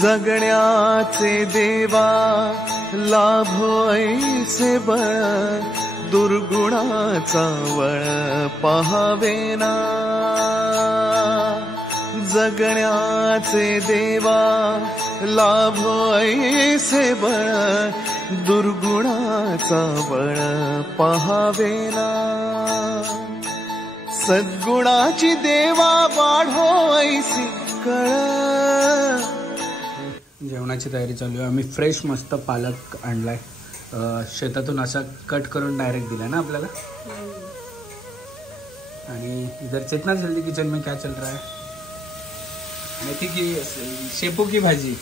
जगण्याचे देवा लाभो ऐसे बळ दुर्गुणाचा वळ पहावेना जगण्याचे देवा लाभो ऐसे बळ दुर्गुणाचा बळ पहावेना सद्गुणाची देवा वाढो ऐसी कळ। जेवणाची तयारी चालू आहे। आम्ही फ्रेश मस्त पालक आणलाय शेतातून असा कट करून डायरेक्ट दिला ना आपल्याला। आणि इधर चेतना जल्दी किचन में क्या चल रहा है? मेथी की शेपू की भाजी,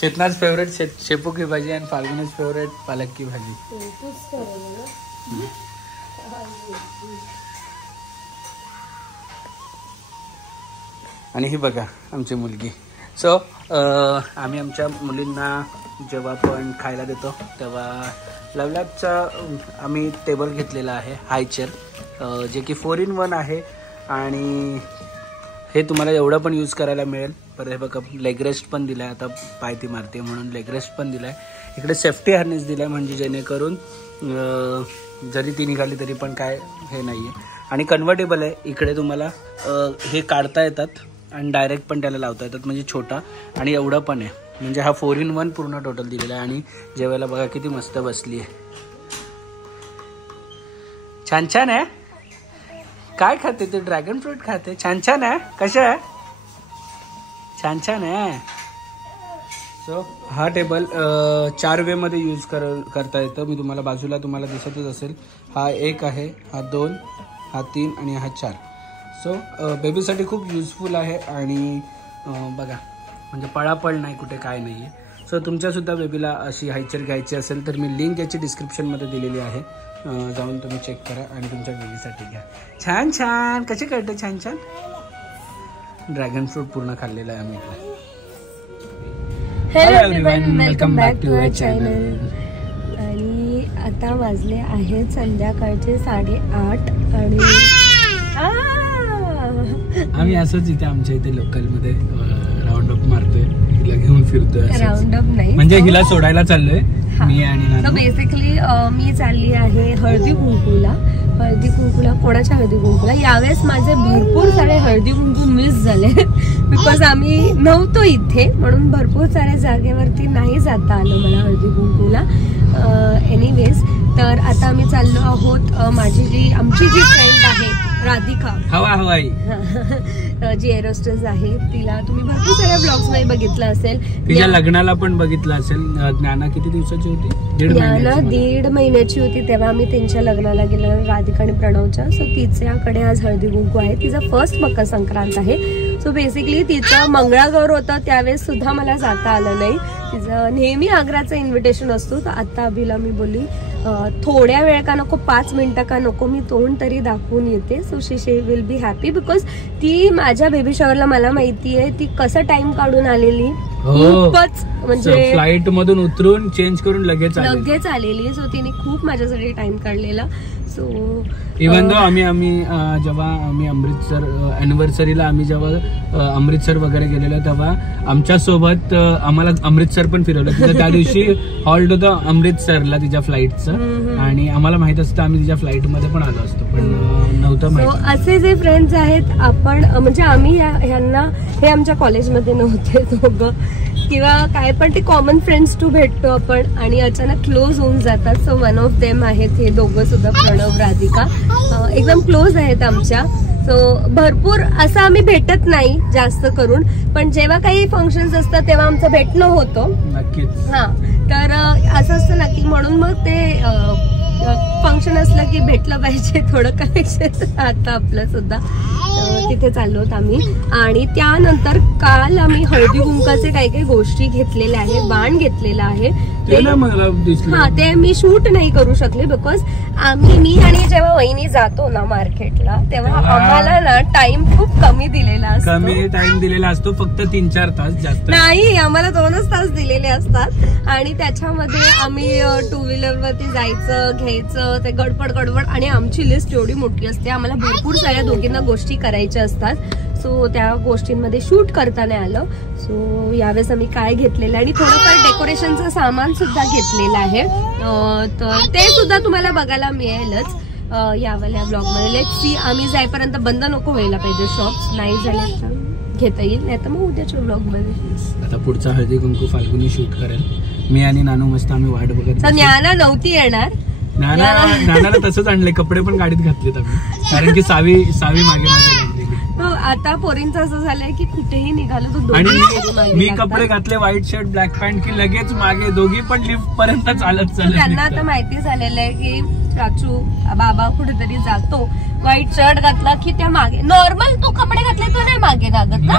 चेतनाज फेवरेट शेपू की भाजी आणि फाल्गुनीज फेवरेट पालक की भाजी। आणि ही बघा आमची मुलगी। सो आम्ही आमच्या मुलींना जेव्हा पण खायला देतो तेव्हा लवलॅबचा आम्ही टेबल घेतलेला आहे हाय चेअर, जे की 4-in-1 आहे। आणि हे तुम्हाला एवढं पण यूज करायला मिळेल। पर हे बघा लेग रेस्ट पण दिलाय, आता पाय ती मारते म्हणून लेग रेस्ट पण दिलाय। इकडे सेफ्टी हार्नेस दिलाय म्हणजे जेणेकरून जरी ती निघाली तरी पण काय हे नाही आहे। आणि कन्व्हर्टेबल आहे, इकडे तुम्हाला हे काढता येतात आणि डायरेक्ट पण त्याला लावता येतात, म्हणजे छोटा आणि एवढा पण आहे। म्हणजे हा 4-in-1 पूर्ण टोटल दिलेला आहे। आणि जेवायला बघा किती मस्त बसली आहे, छान छान आहे। काय खाते ते? ड्रॅगन फ्रूट खाते, छान छान आहे। कसं आहे? छान छान आहे। सो हा टेबल 4 वे मध्ये यूज करता येतं। मी तुम्हाला बाजूला तुम्हाला दिसतच असेल, हा 1 आहे, हा 2, हा 3 आणि हा 4। सो बेबीसाठी खूप युजफुल आहे। आणि बघा म्हणजे पळापळ नाही कुठे, काय नाही आहे। सो तुमच्यासुद्धा बेबीला अशी हायचर घ्यायची असेल तर मी लिंक याची डिस्क्रिप्शनमध्ये दिलेली आहे, जाऊन तुम्ही चेक करा आणि तुमच्या बेबीसाठी घ्या। छान छान कसे करते? छान छान। ड्रॅगन फ्रूट पूर्ण खाल्लेला आहे आम्ही इकडे। Hello everyone, welcome back to our channel. आणि आता वाजले आहेत संध्याकाळचे 8:30 आणि आम्ही असंच इथे आमच्या इथे लोकलमध्ये राऊंड अप मारतोय, हिला घेऊन फिरतोय। राऊंड अप नाही म्हणजे हिला सोडायला चाललोय मी आणि नानू। बेसिकली मी चालली आहे हळदी कुंकूला। हळदी कुंकूला कोणाच्या हळदी कुंकूला? यावेळेस माझे भरपूर सारे हळदी कुंकू मिस झाले बिकॉज आम्ही नव्हतो इथे, म्हणून भरपूर साऱ्या जागेवरती नाही जाता आलं मला हळदी कुंकूला। एनिवेज तर आता आम्ही चाललो आहोत, आमची जी फ्रेंड आहे राधिका हवाई जी एरोस्टेस आहे, तिला तुम्ही भरपूर साऱ्या ब्लॉग्स मध्ये बघितलं असेल। तिच्या लग्नाला पण बघितलं असेल। ज्ञाना किती दिवसाची होती? 1.5 महिन्याची होती तेव्हा आम्ही त्यांच्या लग्नाला गेलो, राधिका आणि प्रणवच्या। सो तिच्याकडे आज हळदी कुंकू आहे, तिचा फर्स्ट मकर संक्रांत आहे। सो बेसिकली तिचं मंगळागौर होतं त्यावेळेस सुद्धा मला जाता आलं नाही। तिचं नेहमी आग्राचं इन्व्हिटेशन असतो, तर आता अभिला मी बोलली थोड्या वेळ का नको, 5 मिनिटं का नको, मी तोंड तरी दाखवून येते। So she will be happy because ती माझ्या बेबी शॉवरला मला माहिती आहे ती कसं टाइम काढून आलेली, खूपच म्हणजे फ्लाईट मधून उतरून चेंज करून लगेच आलेली। सो तिने खूप माझ्यासाठी टाइम काढलेला। सो इव्हन दो आम्ही जेव्हा आम्ही अमृतसर अॅनिव्हर्सरीला आम्ही जेव्हा अमृतसर वगैरे गेलेलो तेव्हा आमच्या सोबत आम्हाला अमृतसर पण फिरवलं। तिथं त्या दिवशी हॉल्ट होतं अमृतसरला तिच्या फ्लाईटचं, आणि आम्हाला माहित असतं आम्ही तिच्या फ्लाईट मध्ये पण आलो असतो, पण नव्हतं माहित। असे जे फ्रेंड्स आहेत आपण, म्हणजे आम्ही ह्यांना, हे आमच्या कॉलेजमध्ये नव्हते दोघं किंवा काय, पण ते कॉमन फ्रेंड्स टू भेटतो आपण आणि अचानक क्लोज होऊन जातात। सो वन ऑफ देम आहेत हे दोघं सुद्धा, प्रणव राधिका, एकदम क्लोज आहेत आमच्या। सो भरपूर असं आम्ही भेटत नाही जास्त करून, पण जेव्हा काही फंक्शन्स असतात तेव्हा आमचं भेटणं होतं नक्कीच। हा, तर असं असतं ना की म्हणून मग ते फंक्शन असलं की भेटलं पाहिजे, थोडं कनेक्शन राहतं आपलं सुद्धा। तिथे चाललो होतो आम्ही। आणि त्यानंतर काल आम्ही हळदी कुंकाचे काही काही गोष्टी घेतलेल्या आहे, बाण घेतलेला आहे, ते मी शूट नाही करू शकले बिकॉज मी आणि जेव्हा वहिनी जातो ना मार्केटला तेव्हा आम्हाला ना टाइम खूप कमी दिलेला असतो, फक्त 3-4 तास, जास्त नाही, आम्हाला 2च तास दिलेले असतात। आणि त्याच्यामध्ये आम्ही 2 व्हीलर वरती जायचं, घ्यायचं, ते गडबड आणि आमची लिस्ट एवढी मोठी असते, आम्हाला भरपूर साऱ्या दोघींना गोष्टी करायच्या असतात. सो त्या गोष्टींमध्ये शूट करता नाही आलं. सो यावेळेस आम्ही काय घेतलेलं आणि थोडंफार डेकोरेशनचं सामान सुद्धा घेतलेलं आहे. तर ते सुद्धा तुम्हाला बघायला मिळेलच यावाल्या ब्लॉग मध्ये. लेट्स सी, आम्ही जाईपर्यंत बंद नको व्हायला पाहिजे शॉप्स. नाही झाले तर घेता येईल, नाही तर मग उद्याच्या ब्लॉग मध्ये. आता पुढचा हळदी कुंकू फाल्गुनी शूट करेल मी आणि नानू. मस्त आम्ही वाट बघत. ज्ञाना नव्हती येणार. नानाला तसंच आणले, कपडे पण गाडीत घातलेत आम्ही, कारण की सावी मागे मागे लागलेली. आता पोरींचं असं झालंय की कुठेही निघालं तो आणि मी कपडे घातले व्हाईट शर्ट ब्लॅक पॅन्ट की लगेच मागे दोघी पण लिफ्ट पर्यंत चालत. त्यांना आता माहिती झालेलं आहे की राजू बाबा कुठेतरी जातो, व्हाईट शर्ट घातला की त्या मागे. नॉर्मल तू कपडे घातले तर नाही मागे लागत.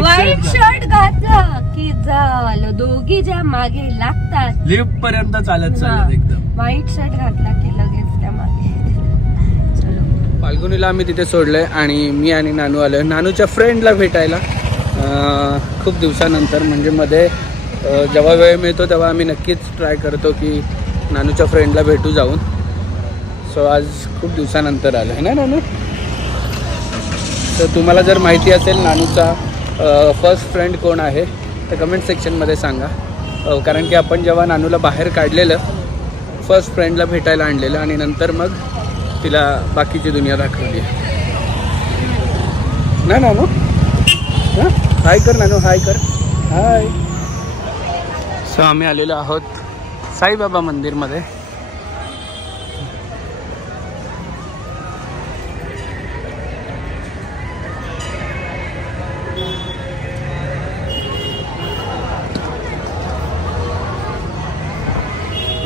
व्हाईट शर्ट घातला की झालं, दोघी ज्या मागे लागतात लिफ्ट पर्यंत चालत एकदम. व्हाईट शर्ट घातला की लगेच त्या मागे. फाल्गुनीला आम्ही तिथे सोडलंय आणि मी आणि नानू आलोय नानूच्या फ्रेंडला भेटायला खूप दिवसानंतर. म्हणजे मध्ये जेव्हा वेळ मिळतो तेव्हा आम्ही नक्कीच ट्राय करतो की नानूच्या फ्रेंडला भेटू जाऊन. सो आज खूप दिवसानंतर आलो आहे ना नानू. तर तुम्हाला जर माहिती असेल नानूचा फर्स्ट फ्रेंड कोण आहे तर कमेंट सेक्शनमध्ये सांगा. कारण की आपण जेव्हा नानूला बाहेर काढलेलं फर्स्ट फ्रेंडला भेटायला आणलेलं आणि नंतर मग तिला बाकीची दुनिया दाखवली ना नानू. हां, हाय कर नानू, हाय कर, हाय. सो आम्ही आलेलो आहोत साईबाबा मंदिरमध्ये.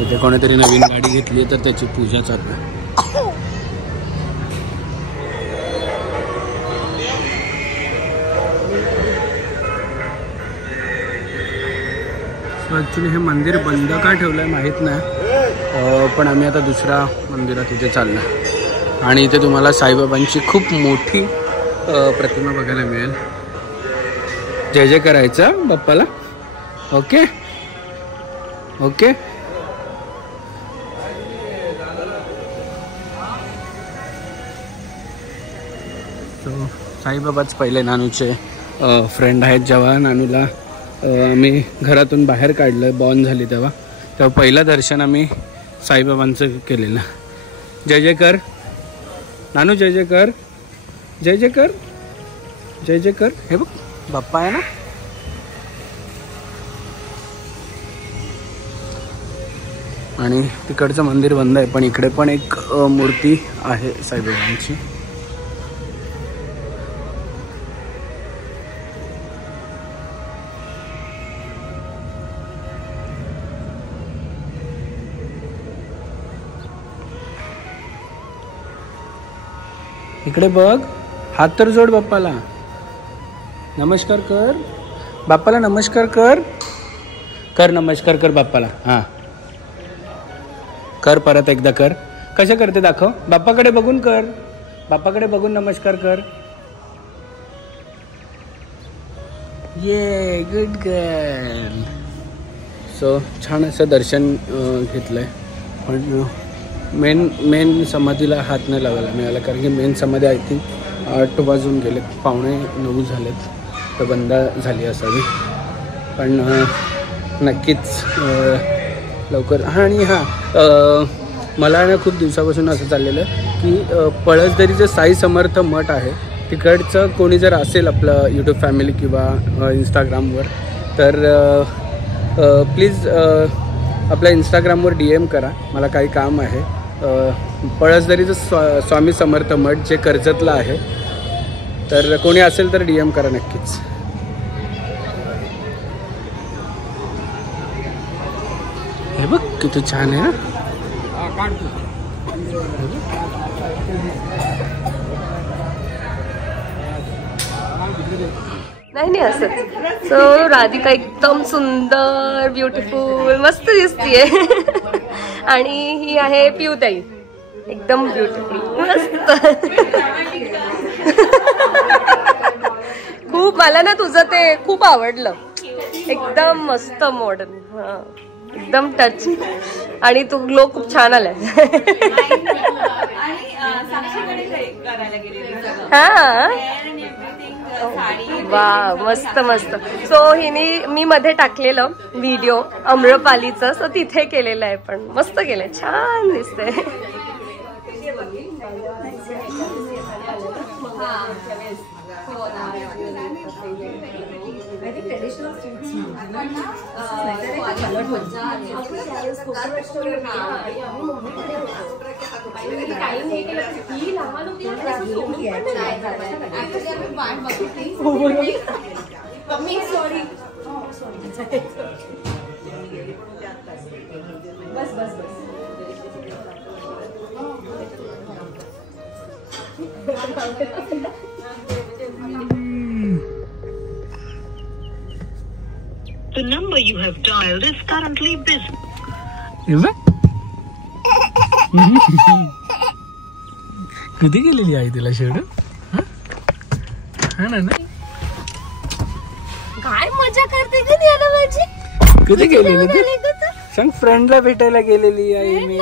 इथे कोणीतरी नवीन गाडी घेतली तर त्याची पूजा चालू आहे. ॲक्च्युली हे मंदिर बंद का ठेवलं आहे माहीत नाही, पण आम्ही आता दुसऱ्या मंदिरात इथे चाललो आहे आणि इथे तुम्हाला साईबाबांची खूप मोठी प्रतिमा बघायला मिळेल. जय जय करायचं बाप्पाला. Okay okay. तो साईबाबाच पहिले नानूचे फ्रेंड आहेत. जेव्हा नानूला आम्ही घरातून बाहेर काढलं, बॉर्न झाली तेव्हा पहिलं दर्शन आम्ही साईबाबांचं केलेलं. जय जय कर नानू, जय जय कर, जय जय कर, जय जय कर. हे बघ बाप्पा आहे ना. आणि तिकडचं मंदिर बंद आहे पण इकडे पण एक मूर्ती आहे साईबाबांची. इकडे बघ, हात तर जोड बाप्पाला, नमस्कार कर बाप्पाला, नमस्कार कर, कर नमस्कार कर बाप्पाला. हां कर, परत एकदा कर. कसं करते दाखव, बाप्पाकडे बघून कर, बाप्पाकडे बघून नमस्कार कर. ये गुड गर्ल. सो छान असं दर्शन घेतलंय. पण मेन समाधीला हात नाही लावायला मिळाला कारण की मेन समाधी आय थिंक 8 वाजून गेलेत, 8:45 झालेत, तर बंद झाली असावी. पण नक्कीच लवकर. हां आणि हां मला ना खूप दिवसापासून असं चाललेलं की पळसदरीचं साई समर्थ मठ आहे तिकडचं कोणी जर असेल आपलं यूट्यूब फॅमिली किंवा इंस्टाग्रामवर तर प्लीज आपल्या इंस्टाग्रामवर DM करा, मला काही काम आहे. पळसदरीचं स्वामी समर्थ मठ जे कर्जतला आहे, तर कोणी असेल तर DM करा नक्कीच. हे बघ किती छान आहे ना. नाही असंच. सो राधिका एकदम सुंदर, ब्युटिफुल, मस्त दिसतीये. आणि ही आहे पिऊताई, एकदम ब्युटिफुल, मस्त. खूप मला ना तुझं ते खूप आवडलं, एकदम मस्त मॉडर्न, एकदम टच. आणि तू ग्लो खूप छान आलाय. हा वा मस्त मस्त. सो हिने मी मध्ये टाकलेलं व्हिडिओ अम्रपालीचं, सो तिथे केलेलं आहे, पण मस्त केलंय, छान दिसतंय. बस बस बस. The number you have dialed is currently busy. कधी गेलेली आहे तिला शेड? हा ना, काय मजा करते कधी आला माझी. कधी गेलेली ती सांग? फ्रेंडला भेटायला गेलेली आहे मी.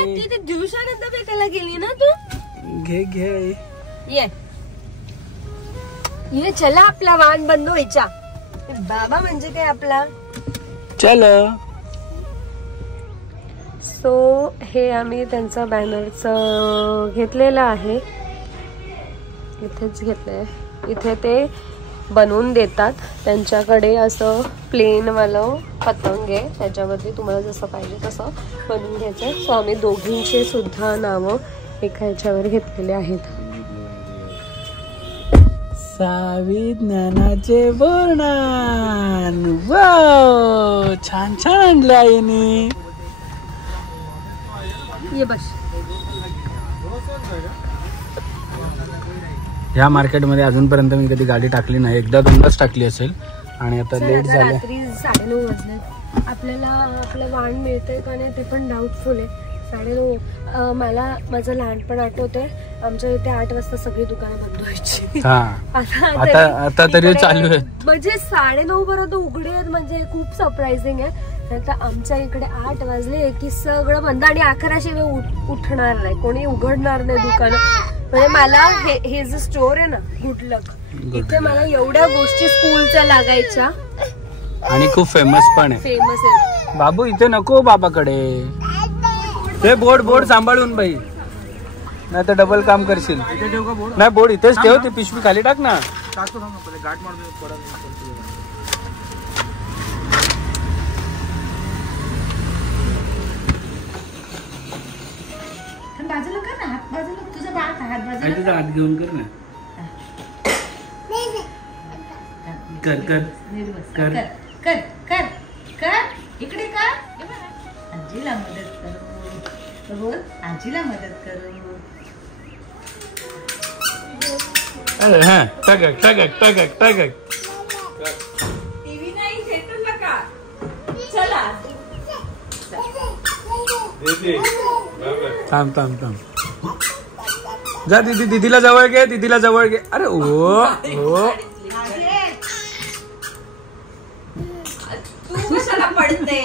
दिवसानंतर भेटायला गेली ना तू. घे घे ये चला आपला वाहन बंद व्हायचा. बाबा म्हणजे काय आपला. चल. सो हे आम्ही त्यांचा बॅनरचं घेतलेलं आहे, इथेच घेतलंय. इथे ते बनवून देतात, त्यांच्याकडे असं प्लेन वालं पतंग आहे, त्याच्यावरती तुम्हाला जसं पाहिजे तसं बनवून घ्यायचंय. सो आम्ही दोघींचे सुद्धा नावं एका ह्याच्यावर घेतलेले आहेत. सावी ज्ञानाचे बोर्णान. वाव, छान छान आणले आईने. ये बस. ह्या मार्केटमध्ये अजूनपर्यंत मी कधी गाडी टाकली नाही, एकदा दोनदाच टाकली असेल. आणि आता लेट झालं, रात्री 9:30 वाजले. आपल्याला आपलं वाहन मिळतंय का नाही ते पण डाऊटफुल आहे. 9:30. मला माझं लहानपण आठवते, आमच्या इथे 8 वाजता सगळी दुकानं बंद व्हायची. आता तरी चालू आहे. म्हणजे 9:30 पर्यंत उघडे आहेत, म्हणजे खूप सरप्राइझिंग आहे. आता आमच्या इकडे 8 वाजले की सगळं बंद, आणि 11 शिवाय उठणार नाही कोणी, उघडणार नाही दुकानं. म्हणजे मला हे जे स्टोर आहे ना गुड लक, इथे मला एवढ्या गोष्टी स्कूलच्या लागायच्या, आणि खूप फेमस पण आहे. फेमस आहे. बाबू इथे नको बाबाकडे, ते बोर्ड सांभाळून बाई, नाही तर डबल काम करशील. नाही बोर्ड इथेच ठेव, ती पिशवी खाली टाक ना. बाजूला कर ना, बाजूला तुझं बाळ हात बाजूला तुझा हात घेऊन कर ना. कर कर कर कर कर कर इकडे कर. आजीला मदत करू, बोल आजीला मदत करू. हा टगक टगक टगक टगक. टीव्ही नाही भेटू नका. चला थांब थांब थांब. जा दीदीला जवळ घे, दीदीला जवळ घे. अरे ओ ओ, तू कशाला पडते.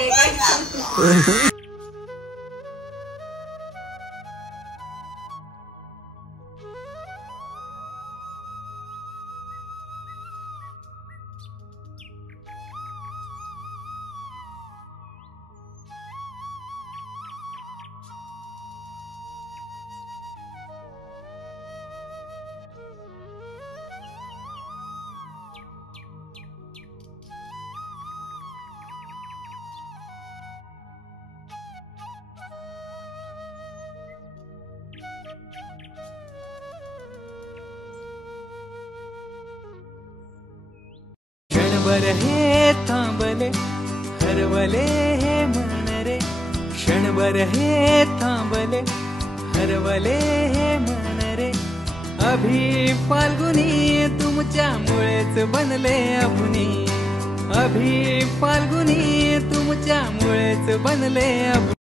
क्षणभर हे थांबले हरवले हे मन रे, क्षणभर हे थांबले हरवले हे मन रे. अभि फाल्गुनी तुमच्यामुळेच बनले अभुनी, अभि फाल्गुनी तुमच्यामुळेच बनले अभुनी.